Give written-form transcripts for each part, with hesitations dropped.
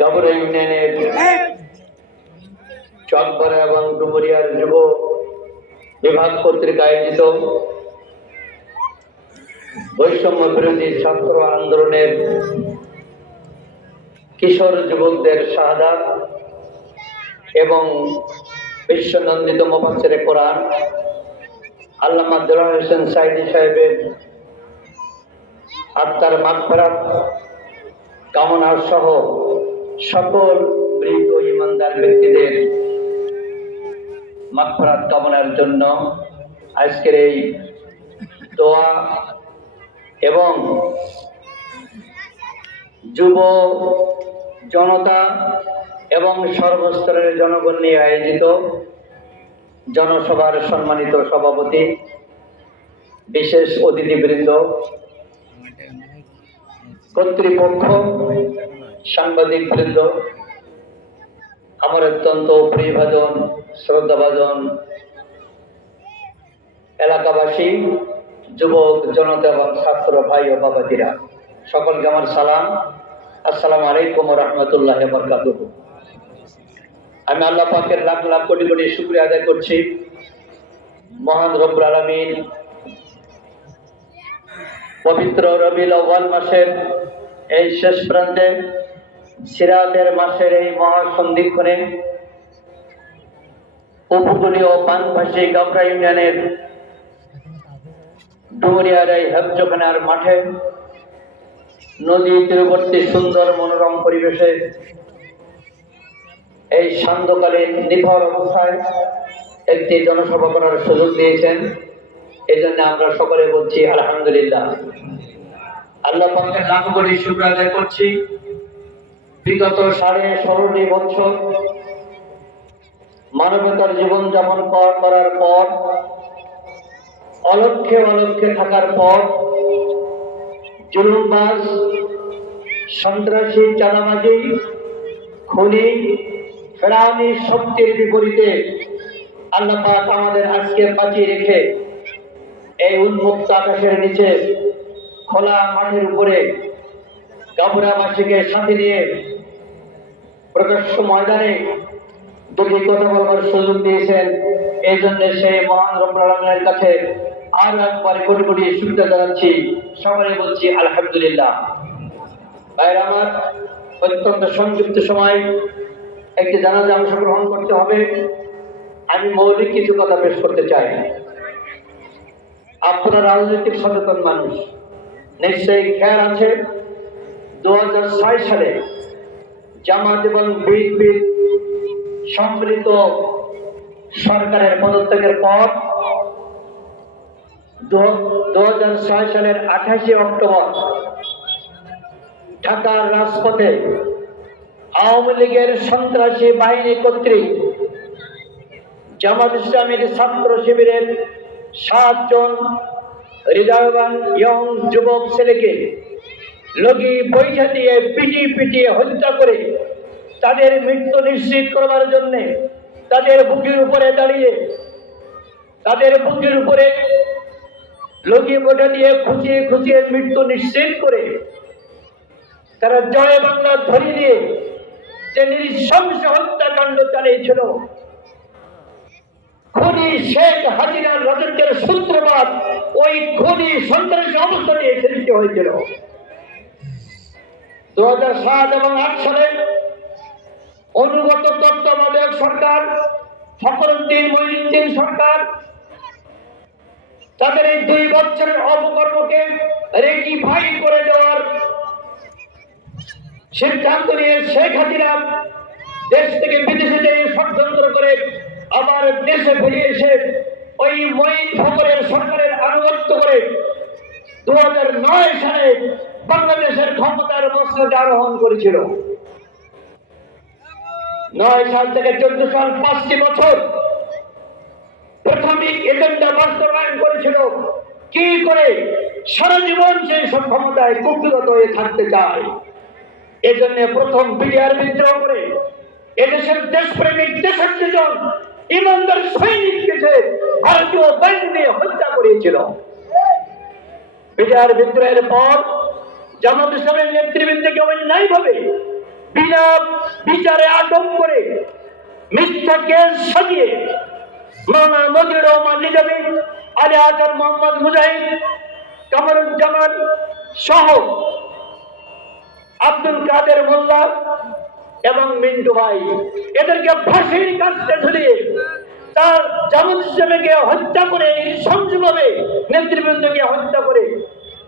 গাবরা ইউনিয়নের চকপাড়া এবং ডুমুরিয়ার যুব বিভাগ কর্তৃক আয়োজিত বৈষম্য বিরোধী ছাত্র আন্দোলনের কিশোর যুবকদের শাহাদাত এবং বিশ্বনন্দিত মুফাসসিরে কোরআন আল্লামা দেলোয়ার হোসেন সাঈদী সাহেবের আত্মার মাগফিরাত কামনা সহ সকল মৃত ঈমানদার ব্যক্তিদের মাগফিরাত কামনার জন্য আজকের এই দোয়া এবং যুব জনতা এবং সর্বস্তরের জনগণ নিয়ে আয়োজিত জনসভার সম্মানিত সভাপতি, বিশেষ অতিথিবৃন্দ, কর্তৃপক্ষ, সাংবাদিক বৃন্দ, আমার অত্যন্ত প্রিয়ভাজন শ্রদ্ধাভাজন এলাকাবাসী, যুবক জনতা এবং ছাত্র ভাই ও বাবাজিরা, সকলকে আমার সালাম। আসসালামু আলাইকুম ওয়া রাহমাতুল্লাহি ওয়া বারাকাতুহু। আমি আল্লাহ পাকের লাখ লাখ কোটি কোটি শুকরিয়া আদায় করছি। মহান রব্বুল আলামিন পবিত্র রবিউল আউয়াল মাসের এই শেষ প্রান্তে সিরাতের মাসের এই মহাসন্ধিক্ষণে উপকূলীয় বানভাসী গাবরা ইউনিয়নের ডুমুরিয়ার এই হেফজখানার মাঠে নদী তীরবর্তী সুন্দর মনোরম পরিবেশে এই সান্ধ্যকালীন নিথর অবস্থায় একটি জনসভা করার সুযোগ দিয়েছেন। এই জন্য আমরা সকলে বলছি আলহামদুলিল্লাহ। আল্লাহ পাকের লাখ কোটি শুকরিয়া আদায় করছি। বিগত 16.5 বছর মানবতার জীবন যাপন করার পর, অলক্ষ্যে অলক্ষ্যে থাকার পর, জুলুমবাজ, সন্ত্রাসী, চাঁদাবাজি, খুনি, ফেরানি শক্তির বিপরীতে আল্লাহ পাক আমাদের আজকে বাঁচিয়ে রেখে এই উন্মুক্ত আকাশের নিচে খোলা মাঠের উপরে গাবরাবাসীকে সাথে নিয়ে প্রকাশ্য ময়দানে দুটি কথা বলার সুযোগ দিয়েছেন। এই জন্য সেই মহান রব্বুল আলামিনের কাছে আর একবার কোটি কোটি শুকরিয়া জানাচ্ছি। সকলে বলছি আলহামদুলিল্লাহ। ভাইরা আমার, অত্যন্ত সংক্ষিপ্ত সময় একটি জানাজা অংশগ্রহণ করতে হবে। আমি মৌলিক কিছু কথা পেশ করতে চাই। আপনারা রাজনৈতিক সচেতন মানুষ, নিশ্চয়ই খেয়াল আছে 2006 সালে জামাত এবং বিএনপির সম্মিলিত সরকারের পদত্যাগের পর 2006 সালের 28 অক্টোবর ঢাকার রাজপথে আওয়ামী লীগের সন্ত্রাসী বাহিনী কর্তৃক জামাত ইসলামীর ছাত্র শিবিরের 7 জন হৃদয়বান ইয়ং যুবক ছেলেকে লগি বৈঠা দিয়ে পিটিয়ে হত্যা করে তাদের মৃত্যু নিশ্চিত করবার জন্য তাদের বুকের উপরে দাঁড়িয়ে, তাদের বুকের উপরে লগি বৈঠা দিয়ে খুঁচিয়ে মৃত্যু নিশ্চিত করে তারা জয় বাংলা ধ্বনি দিয়ে যে নৃশংস হত্যাকাণ্ড চালিয়েছিল, খুনি শেখ হাসিনার রাজত্বের সূত্রপাত ওই খুনি সন্ত্রাসী অবস্থা নিয়ে সৃষ্টি হয়েছিল। 2007 এবং 2008 সালে অনুগত তত্ত্বাবধায়ক সরকার ফখরুদ্দিন মঈনুদ্দিন সরকার তাদের এই 2 বছরের অপকর্মকে রেকটিফাই করে দেওয়ার সিদ্ধান্ত নিয়ে শেখ হাসিনা দেশ থেকে বিদেশে যেয়ে ষড়যন্ত্র করে আবার দেশে ফিরে এসে ওই মঈন ফখরের সরকারের আনুগত্য করে 2009 সালে বাংলাদেশের ক্ষমতার মসনদে আরোহণ করেছিল। 9 সাল থেকে 14 সাল 5টি বছর প্রাথমিক এজেন্ডা বাস্তবায়ন করেছিল কি করে সারা জীবন সেই সব ক্ষমতায় কুক্ষিগত হয়ে থাকতে চায়। এজন্য প্রথম বিডিআর বিদ্রোহ করে এদেশের দেশপ্রেমিক 63 জন ইমানদার সৈনিককে ভারতীয় বাহিনী দিয়ে হত্যা করেছিল। বিডিআর বিদ্রোহের পর জামাত ইসলামের নেতৃবৃন্দকে অন্যায় ভাবে বিনা বিচারে আটক করে মিথ্যা কেস সাজিয়ে মাওলানা মজিবুর রহমান নিজামী, আলী আজহার মোহাম্মদ মুজাহিদ, কামরুজ্জামান সহ আব্দুল কাদের মোল্লা এবং মিন্টু ভাই, এদেরকে ফাঁসির কাছে ঝুলিয়ে তার জামাত ইসলামকে হত্যা করে, নৃশংসভাবে নেতৃবৃন্দকে হত্যা করে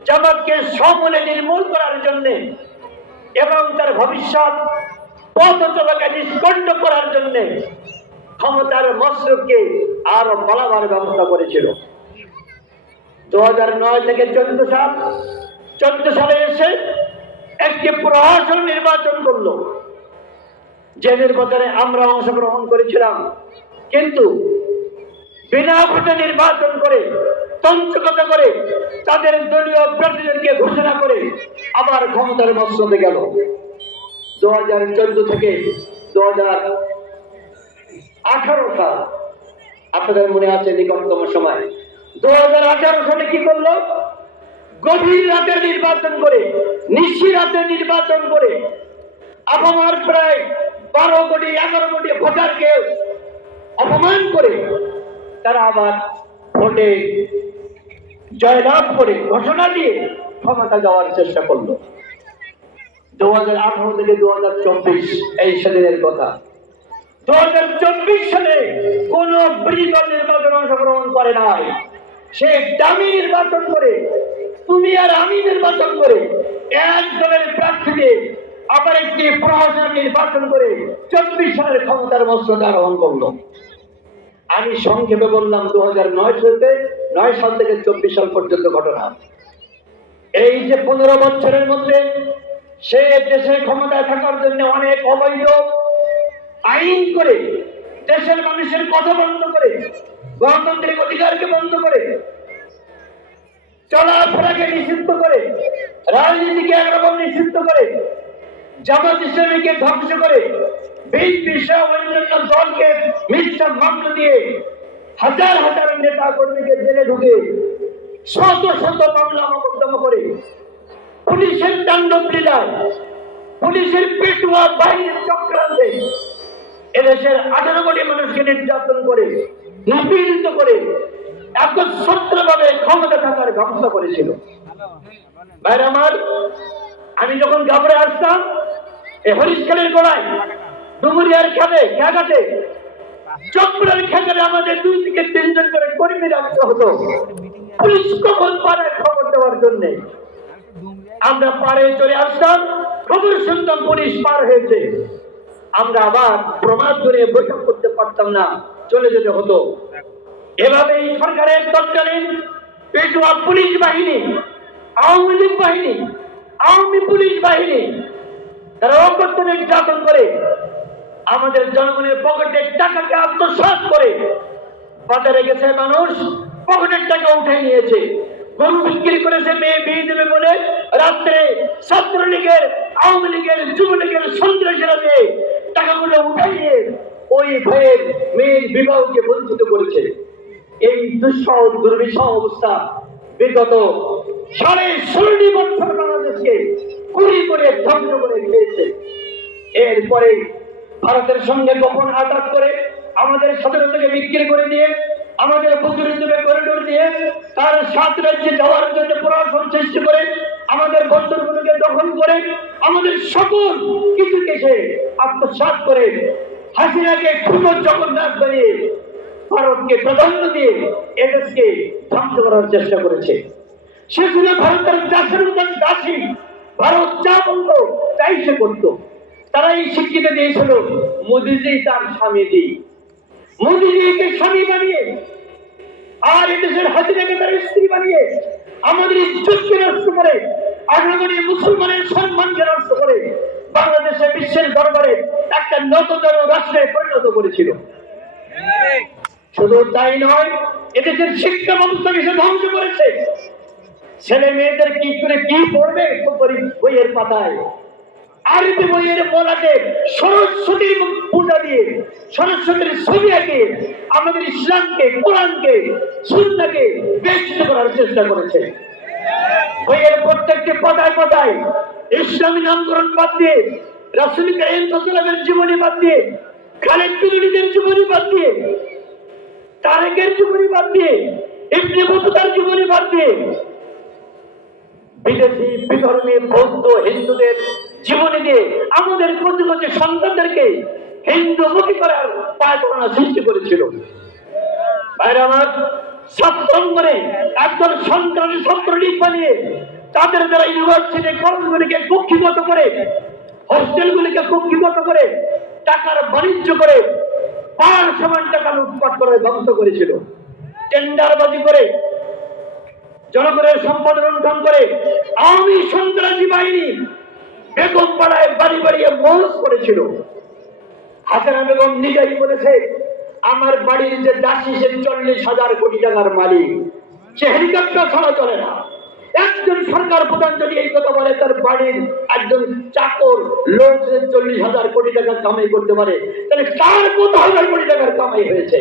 জামাতকে সমূলে নির্মূল করার জন্য এবং তার ভবিষ্যৎ পথ চলাকে নিষ্কণ্ঠ করার জন্য ক্ষমতার মসরুককে আরো বলাবার ব্যবস্থা করেছিল। 2009 থেকে 14 সালে এসে একটি প্রহসন নির্বাচন করলো, যে নির্বাচনে আমরা অংশগ্রহণ করেছিলাম, কিন্তু বিনা ভোটে নির্বাচন করে তন্ত্রকতা করে তাদের দলীয় প্রার্থীদেরকে ঘোষণা করে আবার ক্ষমতার মসনদে গেল। 2014 থেকে 2018 সাল, আপনাদের মনে আছে নিকটতম সময় 2018 সালে কি করলো? গভীর রাতে নির্বাচন করে, নিশি রাতে নির্বাচন করে আবহাওয়ার প্রায় 12 কোটি 11 কোটি ভোটারকে অপমান করে তারা আবার ভোটে জয়লাভ করে ঘোষণা দিয়ে ক্ষমতা যাওয়ার চেষ্টা করলো। 2018 থেকে 2024 এই সেদিনের কথা। 2024 সালে কোন বিরোধী দল নির্বাচনে অংশগ্রহণ করে নাই, সে দামি নির্বাচন করে, তুমি আর আমি নির্বাচন করে এক দলের প্রার্থীকে আবার একটি প্রহসন নির্বাচন করে 24 সালের ক্ষমতার মসনদে আরোহণ করলো। আমি সংক্ষেপে বললাম 2009 সাল থেকে 24 সাল পর্যন্ত ঘটনা। এই যে 15 বছরের মধ্যে সে দেশের ক্ষমতায় থাকার জন্য অনেক অবৈধ আইন করে, দেশের মানুষের কথা বন্ধ করে, গণতান্ত্রিক অধিকারকে বন্ধ করে, চলাফেরাকে নিষিদ্ধ করে, রাজনীতিকে একরকম নিষিদ্ধ করে, জামাত ইসলামীকে ধ্বংস করে, বিএনপি সহ অন্যান্য দলকে মিথ্যা মামলা দিয়ে হাজার হাজার নেতা কর্মীকে জেলে ঢুকে শত শত মামলা মোকদ্দমা করে, পুলিশের তাণ্ডব লীলায়, পুলিশের পেটুয়া বাহিনীর চক্রান্তে এদেশের 18 কোটি মানুষকে নির্যাতন করে, নিপীড়িত করে একচ্ছত্রভাবে ক্ষমতা থাকার ব্যবস্থা করেছিল। ভাইরা আমার, আমি যখন গাবরে আসতাম, এই হরিশখালের গোড়ায়, ডুমুরিয়ার খেয়াঘাটে, চক্রের খেয়াঘাটে আমাদের 2 থেকে 3 জন করে কর্মী রাখতে হতো পুলিশ কখন পাড়ায় খবর দেওয়ার জন্য। আমরা পাড়ে চলে আসতাম, খবর শুনতাম পুলিশ পার হয়েছে, আমরা আবার প্রমাদ করে বৈঠক করতে পারতাম না, চলে যেতে হতো। এভাবে এই সরকারের তৎকালীন পেটুয়া পুলিশ বাহিনী, আওয়ামী লীগ বাহিনী, আওয়ামী পুলিশ বাহিনী, তারা অকথ্য নির্যাতন করে আমাদের জনগণের পকেটের টাকাকে আত্মসাৎ করে বাজারে গেছে, মানুষ পকেটের টাকা উঠে নিয়েছে, গরু বিক্রি করেছে মেয়ে বিয়ে দেবে বলে, রাত্রে ছাত্রলীগের, আওয়ামী লীগের, যুবলীগের সন্ত্রাসীরা দিয়ে টাকাগুলো উঠে নিয়ে ওই ভাইয়ের মেয়ের বিবাহকে বঞ্চিত করেছে। এই দুঃসহ দুর্বিষহ অবস্থা বিগত 16.5 বছর বাংলাদেশকে কুড়ি করে ধ্বংস করে খেয়েছে। এরপরে ভারতের সঙ্গে গোপন আঘাত করে আমাদের স্বাধীনতাকে বিক্রি করে দিয়ে, আমাদের প্রতিনিধিত্বে করিডোর দিয়ে তার 7 রাজ্যে যাওয়ার জন্য প্রশাসন সৃষ্টি করে, আমাদের বন্দরগুলোকে দখল করে, আমাদের সকল কিছুকে সে আত্মসাৎ করে, হাসিনাকে খুব জগন্নাথ বানিয়ে ভারতকে প্রাধান্য দিয়ে এদেশকে ধ্বংস করার চেষ্টা করেছে। সে ছিল ভারতের দাসের মতন দাসী, ভারত যা বলতো তাই সে করতো। তারা এই শিক্ষিত দিয়েছিল মোদিজি তার স্বামীজি, মোদিজিকে স্বামী বানিয়ে আর এদেশের হাসিনাকে তার স্ত্রী বানিয়ে আমাদের ইজ্জতকে নষ্ট করে, 18 কোটি মুসলমানের সম্মানকে নষ্ট করে বাংলাদেশে বিশ্বের দরবারে একটা নততর রাষ্ট্রে পরিণত করেছিল। শুধু তাই নয়, এদেশের শিক্ষা ব্যবস্থাকে সে ধ্বংস করেছে। ছেলে মেয়েদের কি করে কি পড়বে বইয়ের পাতায়, আরবি বইয়ের বলাতে সরস্বতীর পূজা দিয়ে, সরস্বতীর ছবি আঁকে আমাদের ইসলামকে, কোরআনকে, সুন্নাহকে বেইজ্জত করার চেষ্টা করেছে। বইয়ের প্রত্যেকটি পাতায় পাতায় ইসলামী নামকরণ বাদ দিয়ে, রাসূল কারীম সাল্লাল্লাহু আলাইহি ওয়াসাল্লামের জীবনী বাদ দিয়ে, খালিদ বিন ওলীদের জীবনী বাদ দিয়ে, তারেকের জীবনী বাদ দিয়ে, ইবনে বতুতার জীবনী বাদ দিয়ে, বিদেশি বিধর্মী বৌদ্ধ হিন্দুদের জীবনী দিয়ে আমাদের কোটি কোটি সন্তানদেরকে হিন্দুমুখী করার পায়তারা সৃষ্টি করেছিল। ভাইরা আমার, ছাত্র করে একদল সন্ত্রাসী ছাত্রলীগ বানিয়ে তাদের দ্বারা ইউনিভার্সিটি কলেজগুলিকে কক্ষিগত করে, হোস্টেলগুলিকে কক্ষিগত করে, টাকার বাণিজ্য করে, পার সমান টাকা লুটপাট করে ধ্বংস করেছিল। টেন্ডারবাজি করে, জনগণের সম্পদ লুণ্ঠন করে আওয়ামী সন্ত্রাসী বাহিনী বেগম পাড়ায় বাড়ি বাড়িয়ে মহজ করেছিল। হাসিনা বেগম নিজেই বলেছে, আমার বাড়ির যে দাসী সে 40,000 কোটি টাকার মালিক, সে হেলিকপ্টার ছাড়া চলে না। একজন সরকার প্রধান যদি এই কথা বলে, তার বাড়ির একজন চাকর লোক 40,000 কোটি টাকা কামাই করতে পারে, তাহলে তার কত হাজার কোটি টাকার কামাই হয়েছে।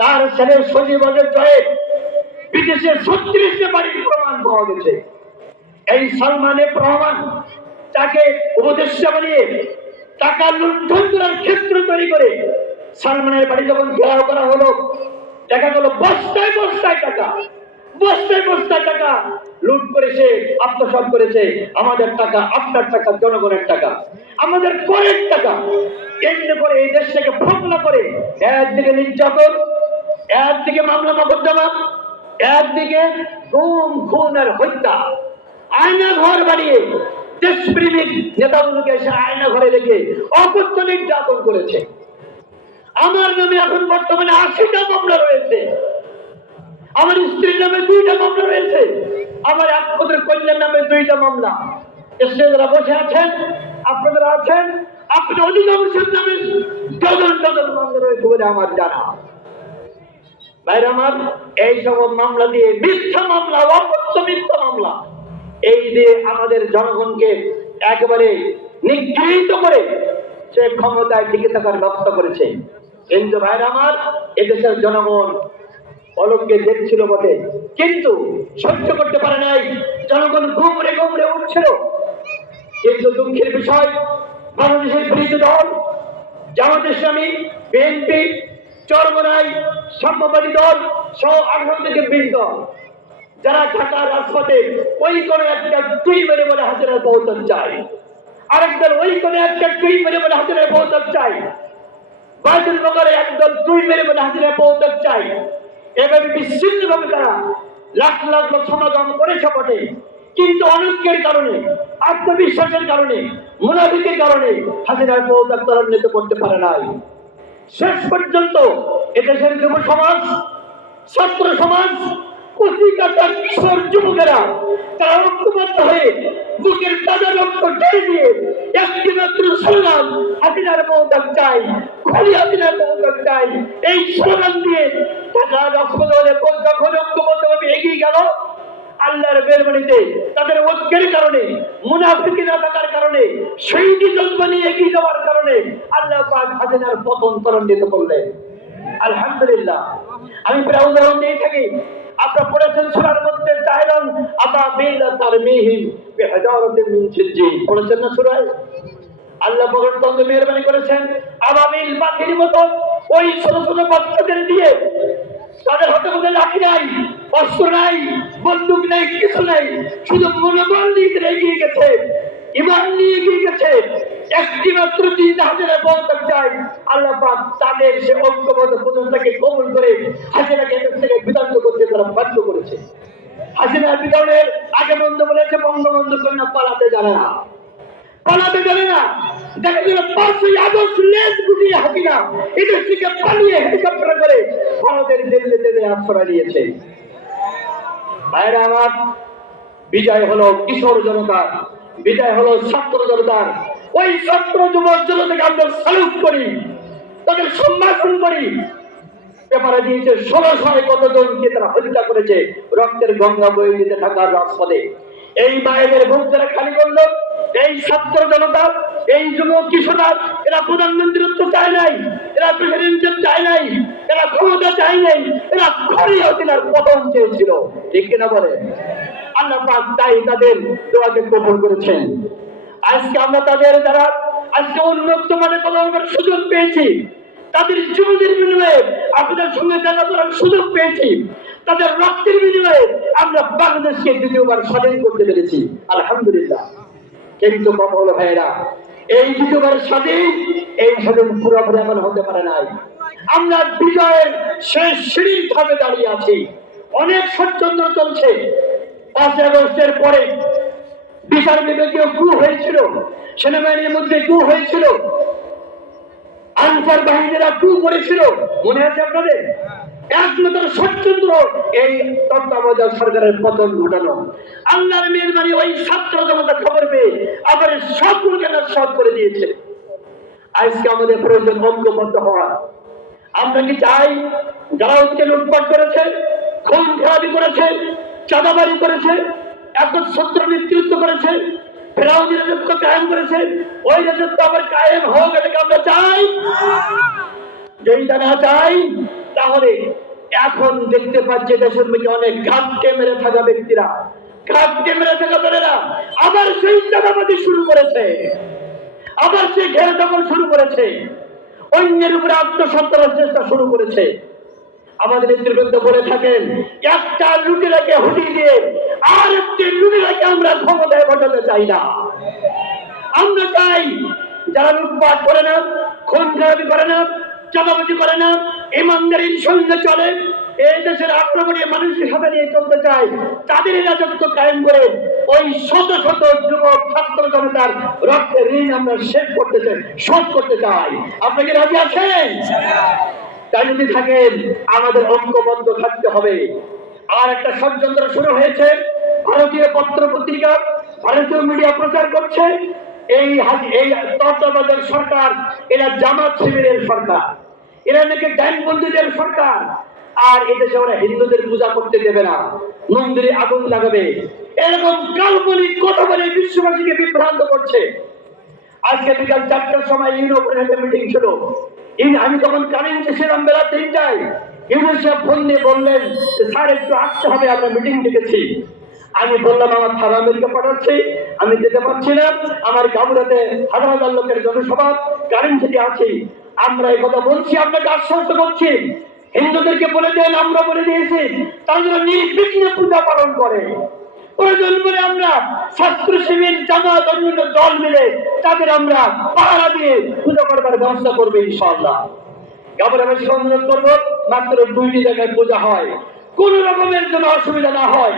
তার ছেলে সজীবনের জয়ে বিদেশে 36টা বাড়ির প্রমাণ পাওয়া গেছে। এই সালমানের প্রমাণ তাকে উপদেষ্টা বানিয়ে টাকা লুণ্ঠন করার ক্ষেত্র তৈরি করে সালমানের বাড়ি যখন ঘেরাও করা হলো, দেখা গেল বস্তায় বস্তায় টাকা, বস্তায় বস্তায় টাকা লুট করেছে, আত্মসাৎ করেছে। আমাদের টাকা, আপনার টাকা, জনগণের টাকা, আমাদের করের টাকা কেন্দ্র করে এই দেশটাকে ফোকলা করে একদিকে নির্যাতন, একদিকে মামলা মোকদ্দমা, একদিকে গুম খুন আর হত্যা, আয়না ঘর বানিয়ে দেশপ্রেমিক নেতাগুলোকে এসে আয়না ঘরে রেখে অকথ্য নির্যাতন করেছে। আমার নামে এখন বর্তমানে 80টা মামলা রয়েছে, আমার স্ত্রীর নামে 2টা মামলা রয়েছে, আমার এক পুত্রের কন্যার নামে 2টা মামলা। এসে যারা বসে আছেন, আপনারা আছেন, আপনার অধিকাংশের নামে ডজন ডজন মামলা রয়েছে বলে আমার জানা। ভাইরা আমার, এই সব মামলা দিয়ে, মিথ্যা মামলা, অকথ্য মিথ্যা মামলা, এই দিয়ে আমাদের জনগণকে একেবারে নিগৃহীত করে সে ক্ষমতায় টিকে থাকার ব্যবস্থা করেছে। কিন্তু ভাইরা আমার, এদেশের জনগণ অলক্ষ্যে দেখছিল বটে, কিন্তু সহ্য করতে পারে নাই। জনগণ গুমরে গুমরে উঠছিল। কিন্তু দুঃখের বিষয়, বাংলাদেশের বিরোধী দল জামাত ইসলামী, বিএনপি, চরমোনাই, সাম্যবাদী দল সহ 18 থেকে 20 দল, যারা ঢাকার রাজপথে ওই কোনো একটা টুই মেরে বলে হাজিরার বহুতল চাই, আরেক দল ওই কোনো একটা টুই মেরে বলে হাজিরার বহুতল চাই, বায়তুল বকরে একদল টুই মেরে বলে হাজিরার বহুতল চাই। এভাবে বিচ্ছিন্নভাবে তারা লাখ লাখ লোক সমাগম করেছে বটে, কিন্তু অনৈক্যের কারণে, আত্মবিশ্বাসের কারণে, মুনাফিকের কারণে হাজিরার বহুতল ত্বরান্বিত করতে পারে নাই। শেষ পর্যন্ত এদেশের যুব সমাজ, ছাত্র সমাজ, কুচিকাটা কিশোর যুবকেরা তারা ঐক্যবদ্ধ হয়ে বুকের তাজা রক্ত ঢেলে দিয়ে একটি মাত্র স্লোগান, হাসিনার বহুতল চাই, খালি হাসিনার বহুতল চাই, এই স্লোগান দিয়ে ঢাকা হাসপাতালে যখন ঐক্যবদ্ধভাবে এগিয়ে গেল, আল্লাহর মেহরবানিতে তাদের ঐক্যের কারণে, মুনাফিকি না থাকার কারণে, শহীদি জন্ম নিয়ে এগিয়ে যাওয়ার কারণে আল্লাহ পাক হাসিনার পতন ত্বরান্বিত করলেন। আলহামদুলিল্লাহ। আমি প্রায় উদাহরণ দিয়ে থাকি, আপনারা পড়েছেন সূরার মধ্যে তাইরান আবাবিল তারমিহিম বিহিজারাতিন মিন সিজ্জিল, পড়েছেন না সূরায়? আল্লাহ পাক তন্দ মেহরবানি করেছেন, আবাবিল পাখির মতো ওই ছোট ছোট বাচ্চাদের দিয়ে, তাদের হাতে মধ্যে লাঠি নাই, অস্ত্র নাই, বন্দুক নেই, কিছু নেই, শুধু মনোবল নিয়ে এগিয়ে গেছে, ইমান নিয়ে এগিয়ে গেছে। একটি মাত্র 3,000 বহুতল চাই। আল্লাহ পাক তাদের সে ঐক্যবদ্ধ প্রচেষ্টাকে কবুল করে হাসিনাকে এদেশ থেকে বিতাড়িত করতে তারা বাধ্য করেছে। হাসিনা বিতাড়নের আগে বন্ধু বলেছে, বঙ্গবন্ধু কন্যা পালাতে জানে না, পালাতে জানে না। দেখা গেল 5ই আগস্ট লেজ গুটিয়ে হাসিনা এদেশ থেকে পালিয়ে হেলিকপ্টার করে ভারতের দিল্লিতে আশ্রয় নিয়েছে। ভাইরা আমার, বিজয় হলো কিশোর জনতার, বিজয় হলো ছাত্র জনতার। ওই ছাত্র যুবক জনতাকে আমরা স্যালুট করি, তাদের সম্ভাষণ করি। পেপারে দিয়েছে 1600 কতজনকে তারা হত্যা করেছে রক্তের গঙ্গা বয়ে দিতে ঢাকার রাজপথে। এই মায়েদের বুক যারা খালি করলো, এই ছাত্র জনতা, এই যুবক কিশোররা, এরা প্রধানমন্ত্রীত্ব চায় নাই, এরা প্রেসিডেন্ট চায় নাই, এরা ক্ষমতা চায় নাই, এরা খড়ি হাসিনার পতন চেয়েছিল। ঠিক কিনা বলে? আল্লাহ পাক তাই তাদের দোয়াকে কবুল করেছেন। আজকে আমরা তাদের দ্বারা আজকে উন্মুক্ত মানে করার সুযোগ পেয়েছি, তাদের জীবনের বিনিময়ে আপনাদের সঙ্গে দেখা করার সুযোগ পেয়েছি, তাদের রক্তের বিনিময়ে আমরা বাংলাদেশকে দ্বিতীয়বার স্বাধীন করতে পেরেছি, আলহামদুলিল্লাহ। কিন্তু কথা হলো ভাইয়েরা, এই দ্বিতীয়বার স্বাধীন, এই স্বাধীন পুরোপুরি এমন হতে পারে নাই। আমরা বিজয়ের শেষ সিঁড়ির ধাপে দাঁড়িয়ে আছি। অনেক ষড়যন্ত্র চলছে। 5 আগস্টের পরে বিচার বিভাগীয় কু হয়েছিল, সেনাবাহিনীর মধ্যে কু হয়েছিল, আনসার বাহিনীরা কু করেছিল, মনে আছে আপনাদের? একমাত্র ষড়যন্ত্র এই তত্ত্বাবধায়ক সরকারের পতন ঘটানো। আল্লাহর মেহরবানি, ওই ছাত্র জনতা খবর পেয়ে আবার সবগুলোকে নস্যাৎ করে দিয়েছে। আজকে আমাদের প্রয়োজন ঐক্যবদ্ধ হওয়া। আমরা কি চাই যারা ওকে লুটপাট করেছে, খুন খারাপি করেছে, চাঁদাবাড়ি করেছে, একচ্ছত্র নেতৃত্ব করেছে, ফেরাউনি রাজত্ব কায়েম করেছে, ওই রাজত্ব আবার কায়েম হোক, এটাকে আমরা চাই? যদি তা না চাই, তাহলে এখন দেখতে পাচ্ছে দেশের মধ্যে অনেক ঘাটকে মেরে থাকা ব্যক্তিরা, ঘাটকে মেরে থাকা দলেরা আবার সেই চাঁদাবাদি শুরু করেছে, আবার সেই ঘের দখল শুরু করেছে, অন্যের উপরে আত্মসন্ত্রাস চেষ্টা শুরু করেছে। আমাদের নেতৃবৃন্দ বলে থাকেন, একটা লুটেরাকে হুটিয়ে দিয়ে আর একটি লুটেরাকে আমরা ক্ষমতায় বসাতে চাই না। আমরা চাই যারা লুটপাট করে না, খুন খারাপি করে না, চাঁদাবাজি করে না, ইমানদারির সঙ্গে চলে, এই দেশের আক্রমণে মানুষের সাথে নিয়ে চলতে চায়, তাদের রাজত্ব কায়েম করে ওই শত শত যুবক ছাত্র জনতার রক্তের ঋণ আমরা শেষ করতে চাই, শোধ করতে চাই। আপনাকে রাজি আছেন? তাই যদি থাকেন, আমাদের ঐক্যবদ্ধ থাকতে হবে। আর একটা ষড়যন্ত্র শুরু হয়েছে, ভারতীয় পত্র পত্রিকা, ভারতীয় মিডিয়া প্রচার করছে এই তত্ত্বাবধায়ক সরকার এরা জামাত শিবিরের সরকার, এরা নাকি ডানপন্থীদের সরকার, আর এদেশে ওরা হিন্দুদের পূজা করতে দেবে না, মন্দিরে আগুন লাগাবে, এরকম কাল্পনিক কথা বলে বিশ্ববাসীকে বিভ্রান্ত করছে। আজকে বিকাল 4টার সময় ইউরোপের একটা মিটিং ছিল। আমি যখন কারেন্টে ছিলাম বেলা 3টায়, ইউনিসেফ ফোন দিয়ে বললেন স্যার একটু আসতে হবে, আমরা মিটিং ডেকেছি। আমি বললাম আমার থানা আমেরিকা পাঠাচ্ছি, আমি যেতে পারছি না, আমার গাবুরাতে হাজার হাজার লোকের জনসভা, কারেন্ট সিটি আছি। আমরা এই কথা বলছি, আপনাকে আশ্বস্ত করছি, হিন্দুদেরকে বলে দেন, আমরা বলে দিয়েছি, তারা যেন নির্বিঘ্নে পূজা পালন করে। প্রয়োজন করে আমরা ছাত্র শিবির, জামাত, অন্যান্য দল মিলে তাদের আমরা পাহারা দিয়ে পূজা করবার ব্যবস্থা করবো ইনশাআল্লাহ। গাবুরাবাসীকে অনুরোধ করবো, মাত্র 2টি জায়গায় পূজা হয়, কোন রকমের যেন অসুবিধা না হয়,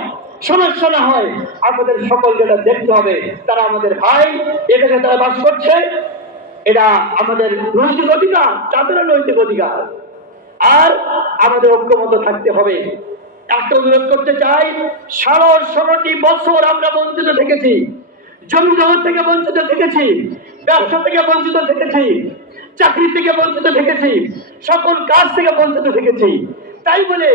সমস্যা না হয়। আপনাদের সকলকে এটা দেখতে হবে, তারা আমাদের ভাই, এটাকে তারা বাস করছে, এটা আমাদের নৈতিক অধিকার, তাদেরও নৈতিক অধিকার। আর আমাদের ঐক্যবদ্ধ থাকতে হবে। একটা অনুরোধ করতে চাই, 16টি বছর আমরা বঞ্চিত থেকেছি, জমি জগৎ থেকে বঞ্চিত থেকেছি, ব্যবসা থেকে বঞ্চিত থেকেছি, চাকরি থেকে বঞ্চিত থেকেছি, সকল কাজ থেকে বঞ্চিত থেকেছি। তাই বলে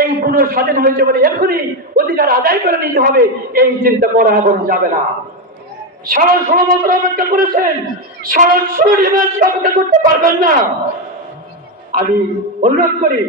এই পুরো স্বাধীন হয়েছে বলে এখনই অধিকার আদায় করে নিতে হবে, এই চিন্তা করা এখন যাবে না। 16 বছর অপেক্ষা করেছেন, 16 অপেক্ষা করতে পারবেন না। আমি অনুরোধ করি